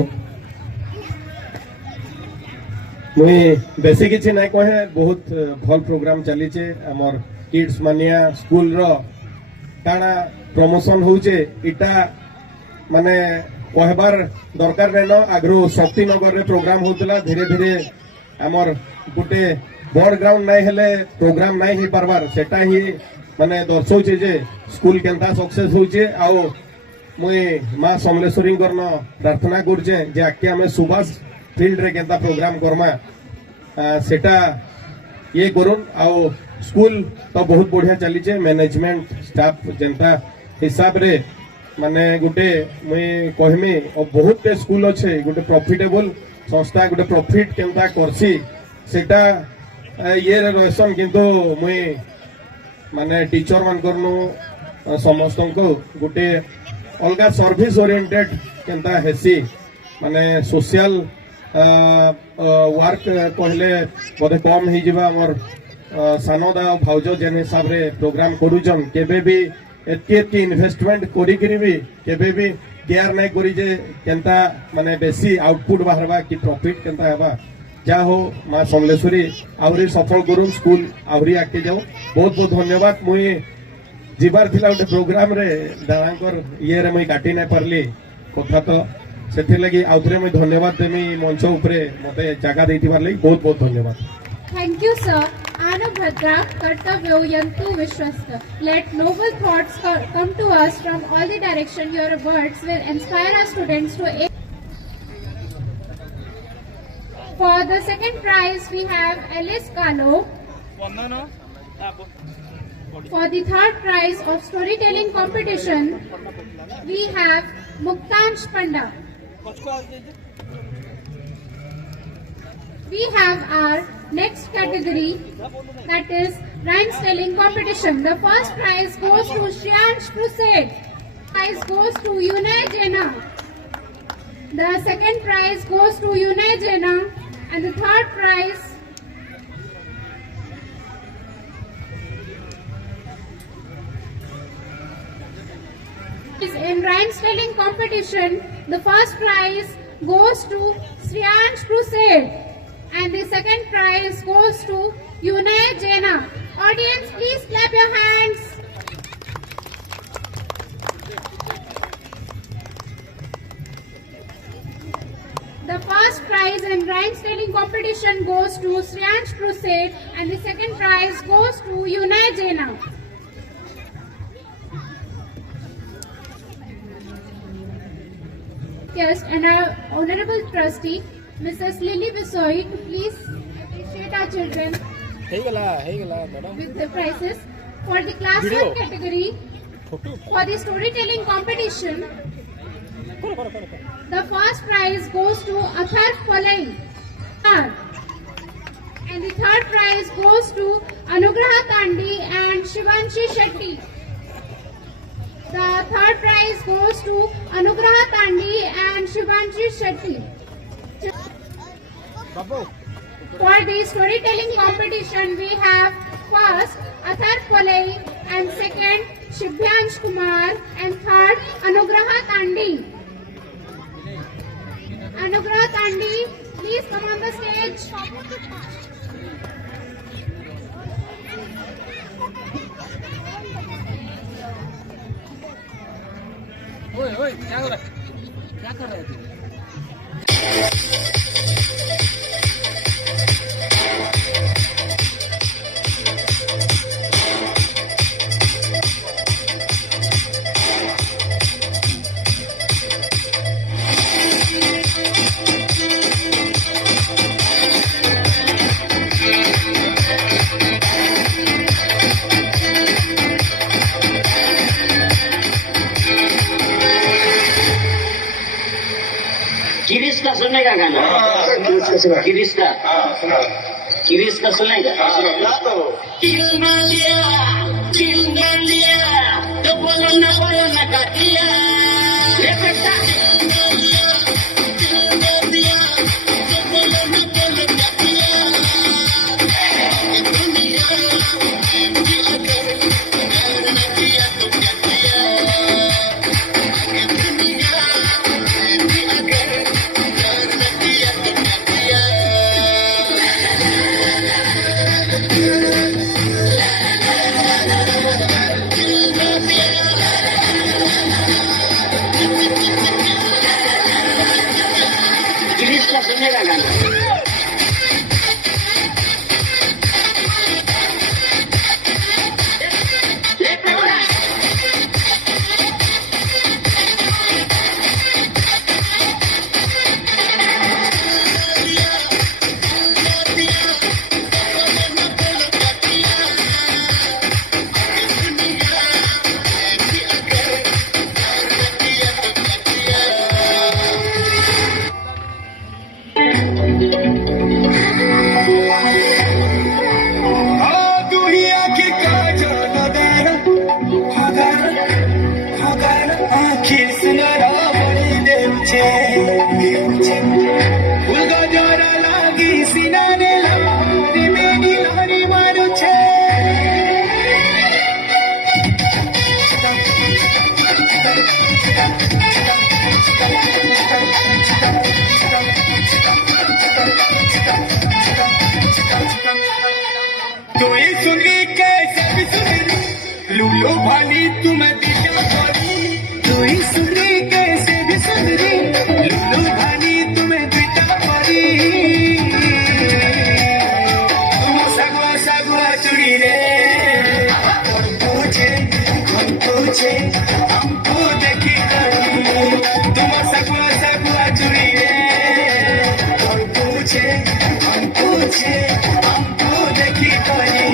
मुई बेसी किछि नै कहे बहुत भल programme चली छे हमर किड्स मानिया स्कूल रो काना प्रमोशन होउचे इटा माने कहबार दरकार नै न आग्रो शक्ति नगर रे प्रोग्राम होतला धीरे धीरे हमर गुटे बड़ ग्राउंड नै हेले प्रोग्राम नै ही परबार सेटा ही माने दर्शौचे जे स्कूल केनता सक्सेस होउचे आउ मुई मां समलेश्वरी करन प्रार्थना करजे जे आके हमें सुभाष फील्ड रे केनता प्रोग्राम करमा सेटा ये करूं आउ स्कूल तो बहुत बढ़िया चली छे मैनेजमेंट स्टाफ जनता हिसाब रे माने गुटे मुई कहमी और बहुत के स्कूल अच्छे गुटे प्रॉफिटेबल संस्था गुटे प्रॉफिट केनता करसी सेटा ये रहसन किंतु मुई माने टीचर मान करनु समस्त को गुटे अलगा सर्विस ओरिएंटेड केनता हेसी माने सोशल वर्क कहले बोधे कम ही जिबा हमर सानोदा भाउजो जेन हिसाब रे प्रोग्राम करूछन केबे भी एतके इन्वेस्टमेंट करी भी केबे भी केयर नै करी जे केनता माने बेसी आउटपुट बाहरबा कि प्रॉफिट केनता हेबा जा हो मां समलेश्वरी आवरी सफल करूं स्कूल आवरी आके जाऊ बहुत बहुत धन्यवाद। मुई जीवार थिला उटे प्रोग्राम रे दादांकर ये रे मुई काटी नै परली कथा तो सेथि लगी आउरे मुई धन्यवाद देमी मंच उपरे मते जागा देथिबार लगी बहुत बहुत धन्यवाद। Thank you, sir. Anubhadra Kartavyo Yantu Vishwasta. Let noble thoughts come to us from all the direction. Your words will inspire our students to aim. For the second prize, we have Alice Kalo. For the third prize of storytelling competition, we have Muktansh Panda. We have our next category, that is rhyme spelling competition. The first prize goes to Shriyansh Crusade. Prize goes to Yunay Jena. The second prize goes to Yunay Jena, and the third prize is in rhyme spelling competition. The first prize goes to Shriyansh Crusade, and the second prize goes to Yunay Jena. Audience, please clap your hands. The first prize in rhyme spelling competition goes to Shriyansh Crusade, and the second prize goes to Yunay Jena. Yes, and our honorable trustee, Mrs. Lily Bisoi, to please appreciate our children with the prizes. For the class 1 category, for the storytelling competition, the first prize goes to Athar Palai, and the third prize goes to Anugraha Tandi and Shivanshi Shetty. The third prize goes to Anugraha Tandi and Shivanshi Shetty. For the storytelling competition, we have first Athar Palai and second Shibhyansh Kumar, and third, Anugraha Tandi. Anugraha Tandi, please come on the stage. ओए ओए क्या हो रहा है? क्या कर रहे थे? किरिस का सुनने का गाना किरिस का सुनेगा तो बोलो ना काटिया सुनने का गाना लूलो भाली तुम्हें दिशा भाली तू ही सुनरी कैसे भी सुनरी लूलो भाली तुम्हें दिशा भाली तुम सगवा सगवा चुड़ी रे पूछे हमको देखी करी तुम सगवा सगवा चुड़ी रे पूछे हमको देखी करी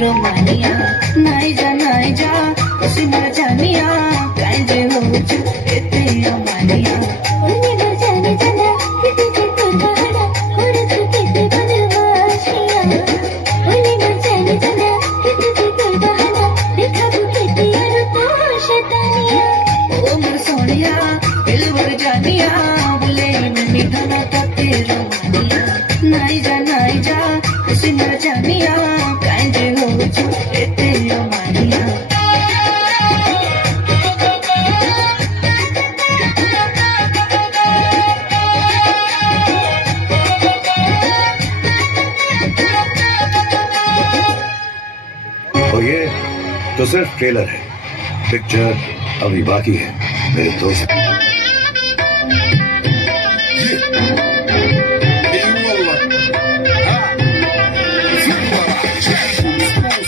रोमानिया नाई जा उसी न जानिया काहे जे हो एते अमानिया उन्हें न जाने जाना किते जे तो बहाना और तू किते बनवासिया उन्हें न जाने जाना किते जे तो बहाना देखा तू किते यार तो शैतानिया ओ मोर सोनिया दिल भर जानिया बोले नन्ही धना तते रोमानिया नाई जा उसी न जानिया काहे जे हो एते अमानिया तो सिर्फ ट्रेलर है, पिक्चर अभी बाकी है मेरे दोस्त।